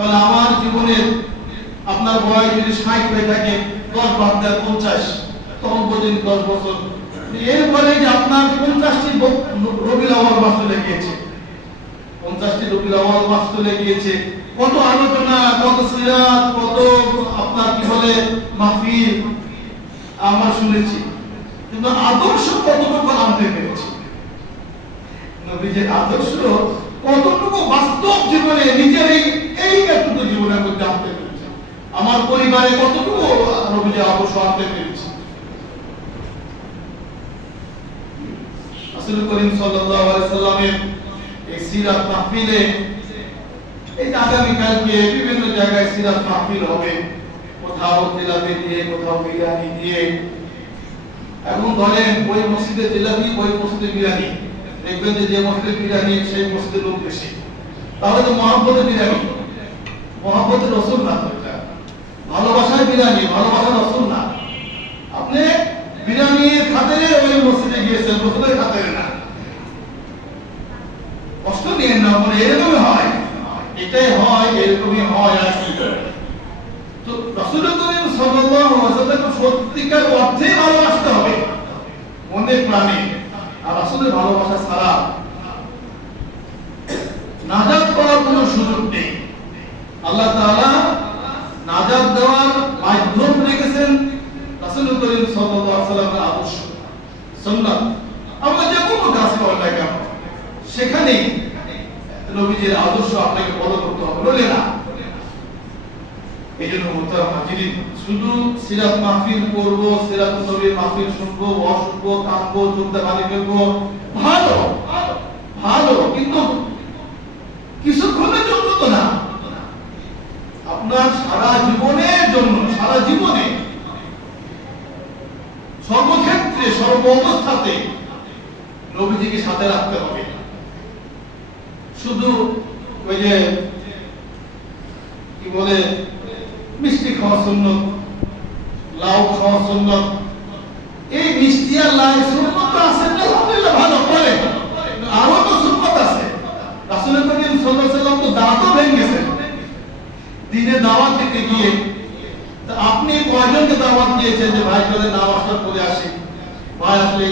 তাহলে আমার জীবনের আপনার বয়স যদি 60 হয়ে থাকে, 10 বাদ দেয় 50, তখন পর্যন্ত 10 বছর। এরপরে যে আপনার 50টি রবিউল আউয়াল মাস চলে গিয়েছে, 50টি রবিউল আউয়াল মাস চলে গিয়েছে। কত আলোচনা, কত সিরাত, কত আপনার কি বলে মাহফিল আমরা শুনেছি, কিন্তু আদর্শ কতটুকু আনতে পেরেছি? নবীজির আদর্শ কতটুকু বাস্তব জীবনে নিজের এই একটুকু জীবনের মধ্যে আনতে পেরেছি? আমার পরিবারে কতটুকু নবীজির আদর্শ আনতে পেরেছি? রাসূল করিম সাল্লাল্লাহু আলাইহি সাল্লামের এই সিরাত মাহফিলে, এই আগামী কালকে বিভিন্ন জায়গায় সিরাত মাহফিল হবে, কোথাও জিলাপি দিয়ে, কোথাও বিরিয়ানি দিয়ে। এখন ধরেন ওই মসজিদে জিলাপি, ওই মসজিদে বিরিয়ানি, দেখবেন যে মসজিদে বিরিয়ানি সেই মসজিদে লোক বেশি। তাহলে তো মহব্বতের বিরিয়ানি, মহব্বতের রাসূল না, তো এটা ভালোবাসার বিরিয়ানি, ভালোবাসার রাসূল না। আপনি বিরিয়ানির খাতিরে ওই মসজিদে গিয়েছেন, রাসূলের খাতিরে না। কষ্ট নিয়ে না, মানে এরকমই হয়, এটাই হয়, এরকমই হয়। আর কি তো রাসূল করিম সাল্লাল্লাহু আলাইহি ওয়াসাল্লাম সত্যিকার অর্থে ভালোবাসতে হবে মনে প্রাণে। আর রাসূলের ভালোবাসা ছাড়া নাজাত পাওয়ার কোনো সুযোগ নেই। আল্লাহ তাআলা নাজাত দেওয়ার মাধ্যম রেখেছেন রাসূল করিম সাল্লাল্লাহু আলাইহি ওয়াসাল্লামের আদর্শ, সুন্নাত। আমরা যে কোনো কাজ করি না কেন, সেখানে নবীজির আদর্শ আপনাকে ফলো করতে হবে, বলে না। এই জন্য মুহতারাম হাজিরিন, শুধু সিরাত মাহফিল করব, সিরাত নবীর মাহফিল শুনবো, ওয়াজ শুনবো, কাঁদবো, চোখে পানি ফেলবো, ভালো ভালো, কিন্তু কিছুক্ষণের জন্য তো না। আপনার সারা জীবনের জন্য, সারা জীবনে সর্বক্ষেত্রে, সর্ব অবস্থাতে নবীজিকে সাথে রাখতে হবে। শুধু ওই যে কি বলে মিষ্টি খাওয়া সুন্নত, লাউ খাওয়া সুন্নত, এই মিষ্টি আর লাউ সুন্নত আছে, আলহামদুলিল্লাহ ভালো করে, আরো তো সুন্নত আছে। রাসূল করিম সাল্লাল্লাহু আলাইহি ওয়াসাল্লাম তো দাঁতও ভেঙেছেন দিনে দাওয়াত দিতে গিয়ে। আপনি কয়জনকে দাওয়াত দিয়েছেন যে ভাই চলে নামাজটা পড়ে আসি, ভাই আসলে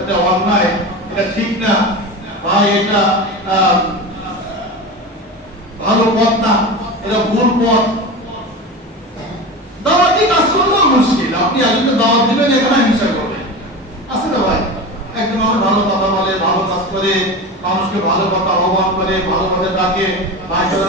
এটা অন্যায়, এটা ঠিক না, ভাই এটা ভালো পথ না, এটা ভুল পথ। দাওয়াতি কাজ করলেও মুশকিল, আপনি একজনকে দাওয়াত দিবেন, এখানে হিংসা করবেন, আছে না ভাই? একদম আমার ভালো কথা বলে, ভালো কাজ করে, মানুষকে ভালো কথা আহ্বান করে, ভালো কথা ডাকে, ভাই চলে